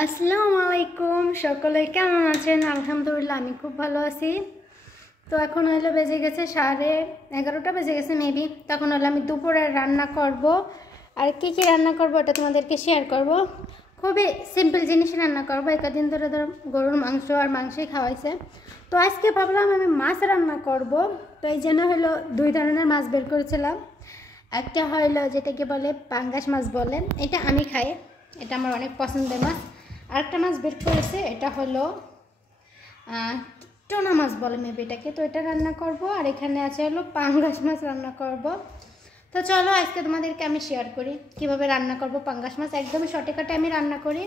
আসসালামু আলাইকুম, সকলে কেমন আছেন? আলহামদুলিল্লাহ আমি খুব ভালো আছি। তো এখন হলো বেজে গেছে 11:30 বেজে গেছে মেবি। তখন হলো আমি দুপুরে রান্না করব। আর কি কি রান্না করব এটা তোমাদেরকে শেয়ার করব। খুবই সিম্পল জিনিস রান্না করব। একদিন ধরে গরুর মাংস আর মাংসই খাওয়াইছে। তো আজকে ভাবলাম আমি মাছ রান্না করব। তো এই জন্য হলো দুই ধরনের মাছ বের করেছিলাম। একটা হলো যেটাকে বলে পাঙ্গাস মাছ বলে, এটা আমি খাই, এটা আমার অনেক পছন্দের মাছ। আরেকটা মাছ বের করেছে, এটা হলো টোনা মাছ বলে মেবি এটাকে। তো এটা রান্না করব। আর এখানে আছে হলো পাঙ্গাস মাছ রান্না করব। তো চলো আজকে তোমাদেরকে আমি শেয়ার করি কিভাবে রান্না করব পাঙ্গাস মাছ। একদমই শর্টকাটে আমি রান্না করি।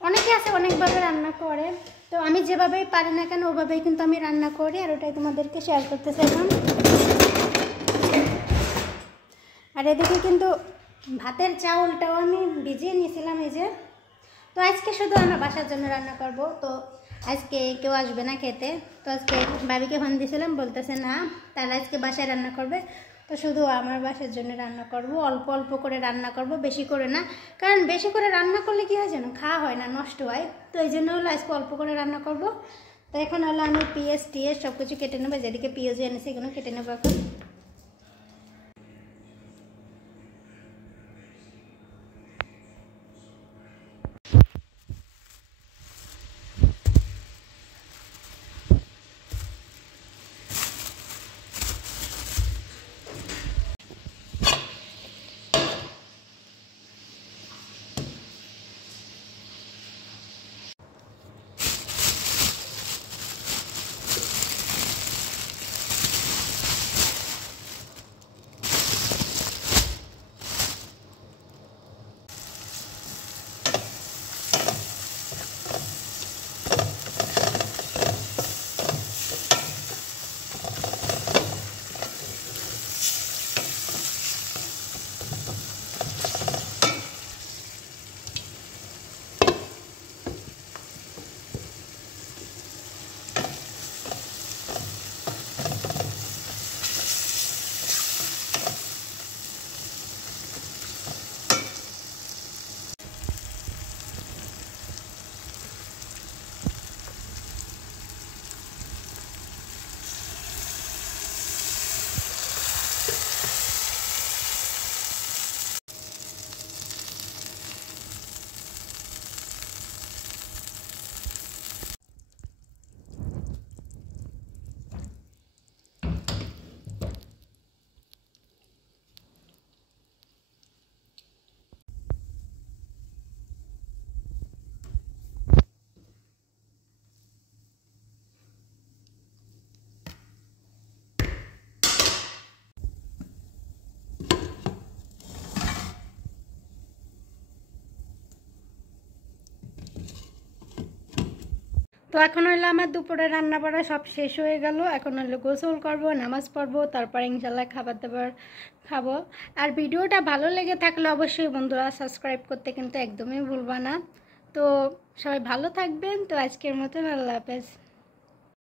অনেকে আছে অনেকভাবে রান্না করে, তো আমি যেভাবেই পারি না কেন ওভাবেই কিন্তু আমি রান্না করি, আর ওটাই তোমাদেরকে শেয়ার করতে চাইলাম। আর এদিকে কিন্তু ভাতের চাউলটাও আমি ভিজিয়ে নিয়েছিলাম এই যে। তো আজকে শুধু আমরা বাসার জন্য রান্না করব। তো আজকে কেউ আসবে না খেতে। তো আজকে ভাবিকে ফোন দিয়েছিলাম, বলতেছে না তাহলে আজকে বাসায় রান্না করবে। তো শুধু আমার বাসার জন্য রান্না করব, অল্প অল্প করে রান্না করব, বেশি করে না। কারণ বেশি করে রান্না করলে কী হয় যেন খাওয়া হয় না, নষ্ট হয়। তো এই জন্য হলো আজকে অল্প করে রান্না করব। তো এখন হলো আমি পেঁয়াজ টিয়াজ সব কিছু কেটে নেবো, যেদিকে পেঁয়াজ এনেছি এগুলো কেটে নেবো এখন। তো এখন হইলো আমার দুপুরে রান্না বাড়া সব শেষ হয়ে গেল। এখন হইলো গোসল করব, নামাজ পড়বো, তারপর ইনশাল্লাহ খাবার দাবার খাবো। আর ভিডিওটা ভালো লেগে থাকলে অবশ্যই বন্ধুরা সাবস্ক্রাইব করতে কিন্তু একদমই ভুলবা না। তো সবাই ভালো থাকবেন। তো আজকের মতো আল্লাহ হাফেজ।